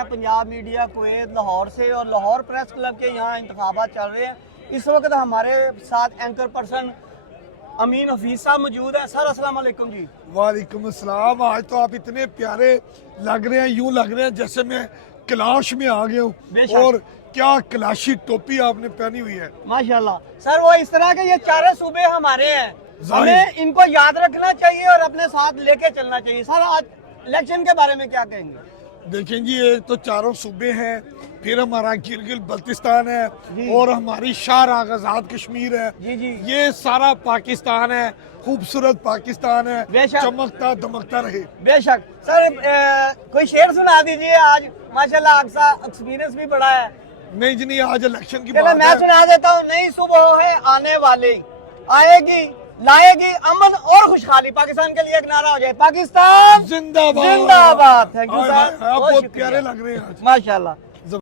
हैं Punjab media Kuwait Lahore से, और लाहौर प्रेस क्लब के यहाँ इंतखाबात चल रहे हैं। इस वक्त हमारे साथ एंकर पर्सन अमीन हफीज साहब मौजूद है। सर अस्सलाम वालेकुम जी। वालेकुम अस्सलाम। आज तो आप इतने प्यारे लग रहे हैं, यूं लग रहे हैं जैसे मैं क्लाश में आ गया हूँ। और क्या क्लाशी टोपी आपने पहनी हुई है, माशाल्लाह। सर वो इस तरह के ये चारों सूबे हमारे हैं, हमें इनको याद रखना चाहिए और अपने साथ लेके चलना चाहिए। सर आज इलेक्शन के बारे में क्या कहेंगे? देखें जी, एक तो चारों सूबे हैं, फिर हमारा गिलगित बल्तिस्तान है और हमारी शाहबाग आजाद कश्मीर है। जी। ये सारा पाकिस्तान है, खूबसूरत पाकिस्तान है, चमकता दमकता रहे। बेशक। सर कोई शेर सुना दीजिए आज, माशाल्लाह आपका एक्सपीरियंस भी बड़ा है। नहीं जी नहीं, आज इलेक्शन की चलो बात मैं है। सुना देता हूँ। नई सुबह है आने वाली, आएगी लाएगी अमन और खुशहाली। पाकिस्तान के लिए एक नारा हो जाए, पाकिस्तान जिंदाबाद। जिंदाबाद। थैंक यू सर, आप बहुत प्यारे लग रहे हैं आज। माशाल्लाह।